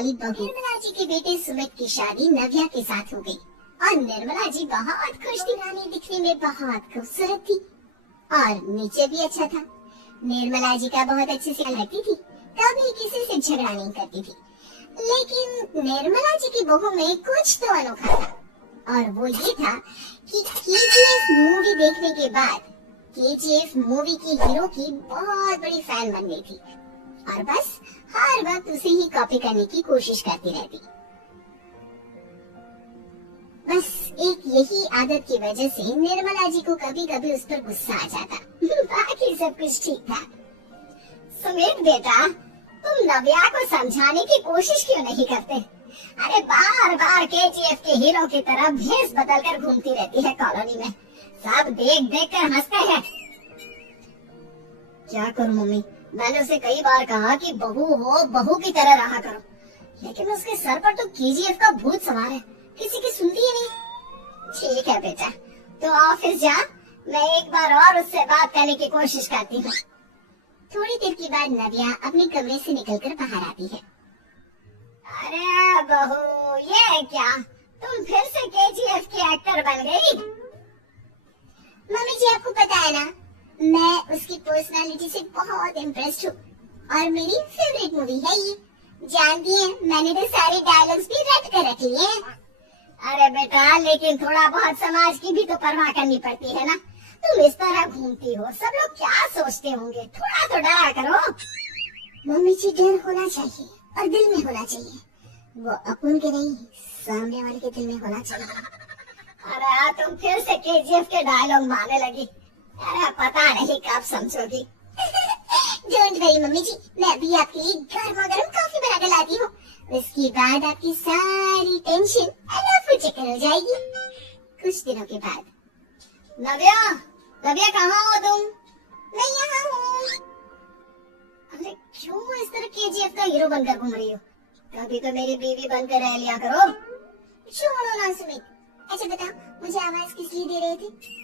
वाली बहू निर्मला जी के बेटे सुमित की शादी नव्या के साथ हो गई और निर्मला जी बहुत खुश थी। रानी दिखने में बहुत खूबसूरत थी और नेचर भी अच्छा था। निर्मला जी का बहुत अच्छे से लगती थी, कभी किसी से झगड़ा नहीं करती थी। लेकिन निर्मला जी की बहू में कुछ तो अनोखा था और वो ये था कि केजीएफ मूवी देखने के बाद केजीएफ मूवी के हीरो की बहुत बड़ी फैन बन गई थी और बस हर वक्त उसे ही कॉपी करने की कोशिश करती रहती। बस एक यही आदत की वजह से निर्मला जी को कभी कभी उस पर गुस्सा आ जाता। बाकी सब कुछ ठीक था। सुमित बेटा, तुम नव्या को समझाने की कोशिश क्यों नहीं करते? अरे बार बार केजीएफ के हीरो की तरह भेष बदल कर घूमती रहती है कॉलोनी में। सब देख देख कर हंसते हैं। क्या करूं मम्मी, मैंने उसे कई बार कहा कि बहू हो, बहू की तरह रहा करो, लेकिन उसके सर पर तो केजीएफ का भूत सवार है, किसी की सुनती ही नहीं। ठीक है बेटा, तो ऑफिस जा, मैं एक बार और उससे बात करने की कोशिश करती हूँ। थोड़ी देर के बाद नव्या अपने कमरे से निकलकर बाहर आती है। अरे बहू, ये क्या, तुम फिर से केजीएफ की एक्टर बन गई? मम्मी जी, आपको पता है ना, मैं उसकी पर्सनालिटी से बहुत इम्प्रेस्ड हूँ और मेरी फेवरेट मूवी है ये। जानती हैं, मैंने तो सारे डायलॉग्स भी रट कर रख लिए हैं। अरे बेटा, लेकिन थोड़ा बहुत समाज की भी तो परवाह करनी पड़ती है ना। तुम इस तरह घूमती हो, सब लोग क्या सोचते होंगे, थोड़ा तो डरा करो। मम्मी जी, डर होना चाहिए और दिल में होना चाहिए, वो अपन के नहीं, सामने वाले के दिल में होना चाहिए। अरे तुम फिर से केजीएफ के डायलॉग मारने लगी। अरे पता नहीं कब समझोगी। डोंट वरी मम्मी जी, मैं अभी आपके लिए गर्मा गर्म कॉफी बना कर लाती हूँ। उसके बाद आपकी सारी टेंशन फुचकर हो जाएगी। कुछ दिनों के बाद। नव्या, नव्या कहाँ हो तुम? मैं यहाँ हूँ। अरे क्यों इस तरह केजीएफ का हीरो बनकर घूम रही हो? कभी तो मेरी बीवी बनकर रह लिया करो। छोड़ो ना सुमित। अच्छा बताओ, मुझे आवाज किस लिए दे रहे थे?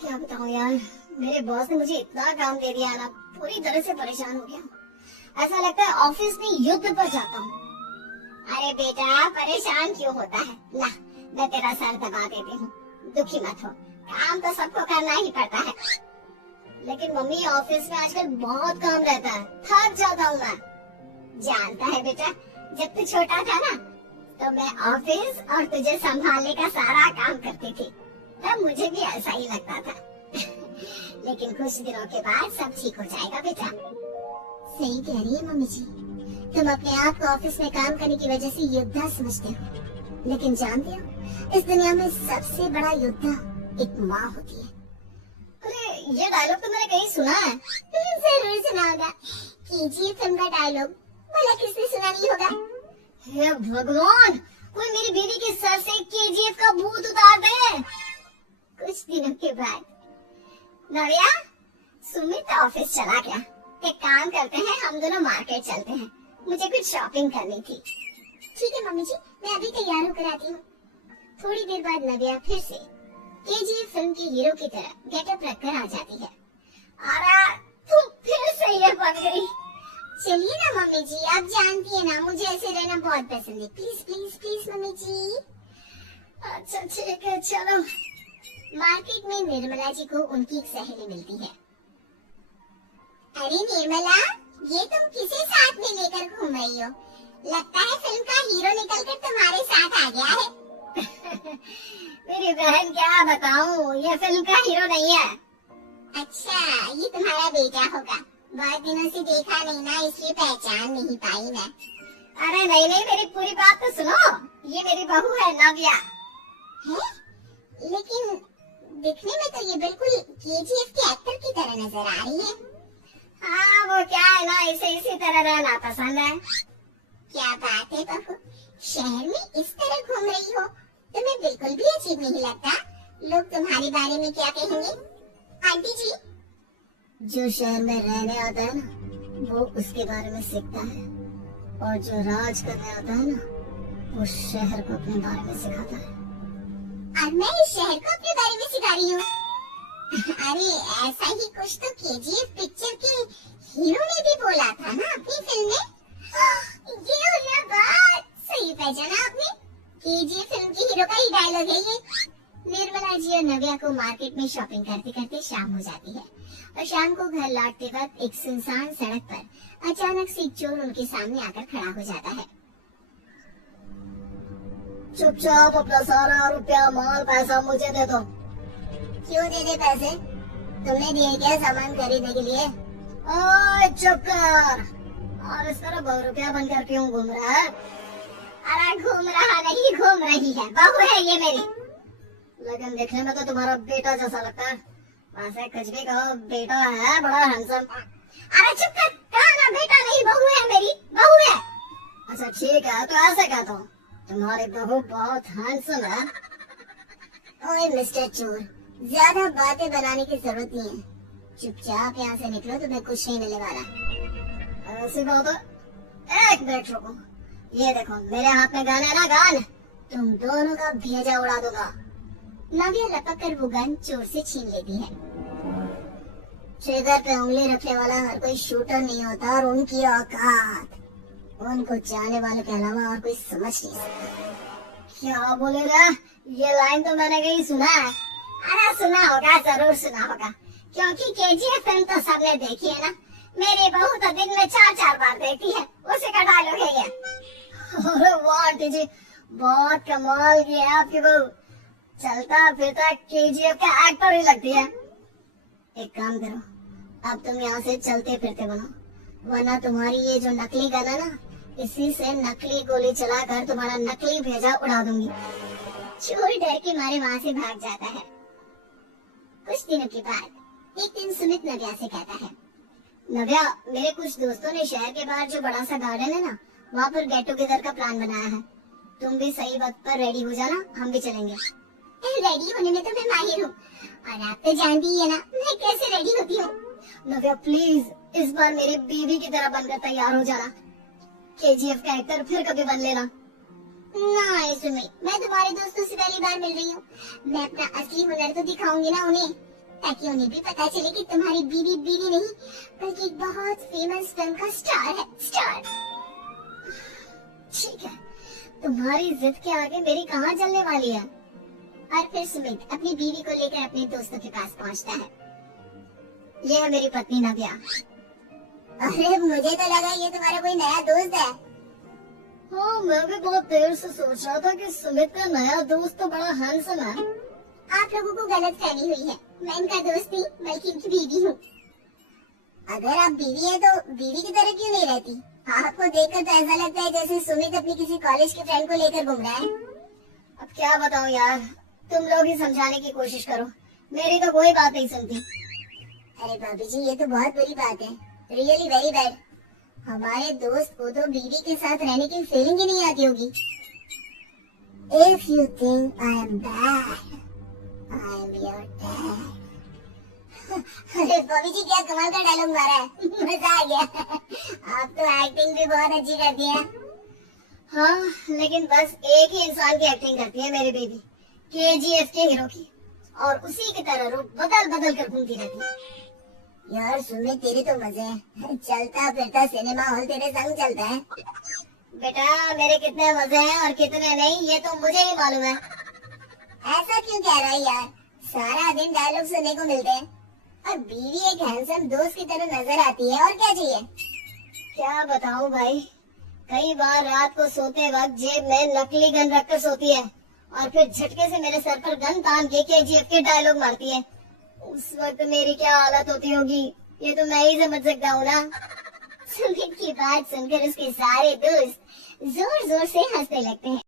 क्या बताऊं यार, मेरे बॉस ने मुझे इतना काम दे दिया ना, पूरी तरह से परेशान हो गया। ऐसा लगता है ऑफिस में युद्ध पर जाता हूँ। अरे बेटा, परेशान क्यों होता है? ला, मैं तेरा सर दबा देती हूँ, दुखी मत हो, काम तो सबको करना ही पड़ता है। लेकिन मम्मी, ऑफिस में आजकल बहुत काम रहता है, थक जाता हूँ मैं। जानता है बेटा, जब तू छोटा था ना, तो मैं ऑफिस और तुझे संभालने का सारा काम करती थी, तब मुझे भी ऐसा ही लगता था। लेकिन कुछ दिनों के बाद सब ठीक हो जाएगा बेटा। सही कह रही है मम्मी जी, तुम अपने आप को ऑफिस में काम करने की वजह से योद्धा समझते हो, लेकिन जानते हो, इस दुनिया में सबसे बड़ा योद्धा एक माँ होती है। अरे ये डायलॉग तो मैंने कहीं सुना है। जरूर सुना होगा, केजीएफ फिल्म का डायलॉग, भला किसने सुना नहीं होगा? हे भगवान, कोई मेरी बीवी के सर से केजीएफ का भूत उतार दे। कुछ दिनों के बाद। नव्या, सुमित ऑफिस चला गया। एक काम करते हैं, हम दोनों मार्केट चलते हैं, मुझे कुछ शॉपिंग करनी थी। ठीक है मम्मी जी, मैं अभी तैयार होकर आती हूँ। थोड़ी देर बाद नव्या फिर से केजीएफ फिल्म के हीरो की तरह गेटअप रखकर आ जाती है। अरे तुम फिर से ये बन गई। चलिए ना मम्मी जी, आप जानती है ना, मुझे ऐसे रहना बहुत पसंद है। प्लीज प्लीज प्लीज मम्मी जी। अच्छा ठीक है, चलो। मार्केट में निर्मला जी को उनकी एक सहेली मिलती है। अरे निर्मला, ये तुम किसे साथ में लेकर घूम रही हो? लगता है फिल्म का हीरो निकलकर तुम्हारे साथ आ गया है। मेरी बहन, क्या बताऊं, ये फिल्म का हीरो नहीं है। अच्छा, ये तुम्हारा बेटा होगा, बहुत दिनों से देखा नहीं ना, इसलिए पहचान नहीं पाई मैं। अरे नहीं नहीं, मेरी पूरी बात तो सुनो, ये मेरी बहू है नव्या। है? लेकिन दिखने में तो ये बिल्कुल केजीएफ के एक्टर की तरह नजर आ रही है। हाँ, वो क्या है ना, इसे इसी तरह रहना पसंद है। क्या बात है बहू, शहर में इस तरह घूम रही हो, तुम्हें बिल्कुल भी अजीब नहीं लगता? लोग तुम्हारे बारे में क्या कहेंगे? आंटी जी, जो शहर में रहने आता है ना, वो उसके बारे में सीखता है, और जो राज करने आता है ना, वो शहर को अपने बारे में सिखाता है। और मैं इस शहर को अपने बारे में सिखा रही हूँ। अरे ऐसा ही कुछ तो केजीएफ पिक्चर के हीरो ने भी बोला था ना अपनी फिल्म में। ये हो गया बात। पहचाना आपने? केजीएफ फिल्म की हीरो का ही डायलॉग है ये। निर्मला जी और नव्या को मार्केट में शॉपिंग करते करते शाम हो जाती है और शाम को घर लौटते वक्त एक सुनसान सड़क पर अचानक से एक चोर उनके सामने आकर खड़ा हो जाता है। चुपचाप अपना सारा रुपया माल पैसा मुझे दे दो। क्यों दे दे पैसे? तुमने दिए क्या सामान खरीदने के लिए? ओए चुप कर। और इस तरह बहुरुपया बनकर क्यों घूम रहा है? अरे घूम रहा नहीं, घूम रही है, बहू है ये मेरी। लेकिन देखने में तो तुम्हारा बेटा जैसा लगता है। वैसे कुछ भी कहो, बेटा है बड़ा हैंडसम। अरे चुप कर, कहा ना बेटा नहीं, बहू है मेरी, बहू है। अच्छा ठीक है, तो ऐसे कहता हूँ, तुम्हारी बहू बहुत हैंडसम है। ओए मिस्टर चोर, ज्यादा बातें बनाने की जरूरत नहीं है। चुपचाप यहाँ से निकलो, तुम्हें कुछ नहीं मिलने वाला। ऐसी बात है, एक मिनट रुको। ये देखो मेरे हाथ में गन है ना, गन। तुम दोनों का भेजा उड़ा दूंगा। नव्या लपक कर वो गन चोर से छीन लेती है। ट्रिगर पे उंगली रखने वाला हर कोई शूटर नहीं होता और उनकी औकात उनको चाहने वालों के अलावा और कोई समझ नहीं सकता। क्या बोले रे? ये लाइन तो मैंने कहीं सुना है। अरे सुना होगा, जरूर सुना होगा, क्योंकि केजीएफ फिल्म तो सबने देखी है ना। मेरी बहू तो दिन में 4-4 बार देखती है, उसी का डायलॉग है ये। अरे वाह आंटी जी, बहुत कमाल की है आपकी बहू। चलता फिरता केजीएफ का एक्टर ही लगती है। एक काम करो, अब तुम यहाँ से चलते फिरते बनो, वरना तुम्हारी ये जो नकली गन है ना, इसी से नकली गोली चलाकर तुम्हारा नकली भेजा उड़ा दूंगी। चोर डर के मारे वहाँ से भाग जाता है। कुछ दिनों के बाद एक दिन सुमित नव्या से कहता है, नव्या मेरे कुछ दोस्तों ने शहर के बाहर जो बड़ा सा गार्डन है ना, वहाँ पर गेट टुगेदर का प्लान बनाया है। तुम भी सही वक्त पर रेडी हो जाना, हम भी चलेंगे। रेडी होने में तो मैं माहिर हूँ, और आप तो जानती ही है ना मैं कैसे रेडी होती हूँ। नव्या प्लीज इस बार मेरी बीवी की तरह बनकर तैयार हो जाना। केजीएफ का एक्टर फिर कभी बन लेना। नहीं सुमित, मैं तुम्हारे दोस्तों से पहली बार मिल रही हूँ। मैं अपना असली हुनर तो दिखाऊंगी ना उन्हें, ताकि उन्हें भी पता चले कि तुम्हारी बीवी बीवी नहीं बल्कि एक बहुत फेमस फिल्म का स्टार है, स्टार। ठीक है, तुम्हारी जिद के आगे मेरी कहाँ चलने वाली है। और फिर सुमित अपनी बीवी को लेकर अपने दोस्तों के पास पहुँचता है। ये है मेरी पत्नी नव्या। अरे मुझे तो लगा ये तुम्हारा कोई नया दोस्त है। हाँ, मैं भी बहुत देर से सोच रहा था कि सुमित का नया दोस्त तो बड़ा हैंडसम है। आप लोगों को गलत फहमी हुई है, मैं इनका दोस्त नहीं बल्कि इनकी बीवी हूँ। अगर आप बीवी हैं तो बीवी की तरह क्यों नहीं रहती? आपको देखकर तो ऐसा लगता है जैसे सुमित अपनी किसी कॉलेज के फ्रेंड को लेकर घूम रहा है। अब क्या बताऊँ यार, तुम लोग ही समझाने की कोशिश करो, मेरी तो कोई बात नहीं सुनती। अरे भाभी जी, ये तो बहुत बुरी बात है, रियली वेरी बैड। हमारे दोस्त को तो बीवी के साथ रहने की फीलिंग ही नहीं आती होगी। If you think I am bad, I am your dad. अरे भाभी जी क्या कमाल का डायलॉग मारा है, मजा आ गया। आप तो एक्टिंग भी बहुत अच्छी करती हैं। हाँ, लेकिन बस एक ही इंसान की एक्टिंग करती है मेरी बेबी, केजीएफ के हीरो की, और उसी की तरह रूप बदल बदल कर घूमती रहती है। यार सुमित, तेरे तो मजे हैं, चलता फिरता सिनेमा हॉल तेरे संग चलता है। बेटा मेरे कितने मजे हैं और कितने नहीं ये तो मुझे ही मालूम है। ऐसा क्यों कह रहा है यार, सारा दिन डायलॉग सुनने को मिलते हैं और बीवी एक हैंडसम दोस्त की तरह नजर आती है, और क्या चाहिए। क्या बताऊं भाई, कई बार रात को सोते वक्त जेब में नकली गन रखकर सोती है और फिर झटके से मेरे सर पर गन तान के केजीएफ के डायलॉग मारती है। उस वक्त मेरी क्या हालत होती होगी ये तो मैं ही समझ सकता हूँ ना। सुमित की बात सुनकर उसके सारे दोस्त जोर जोर से हंसने लगते हैं।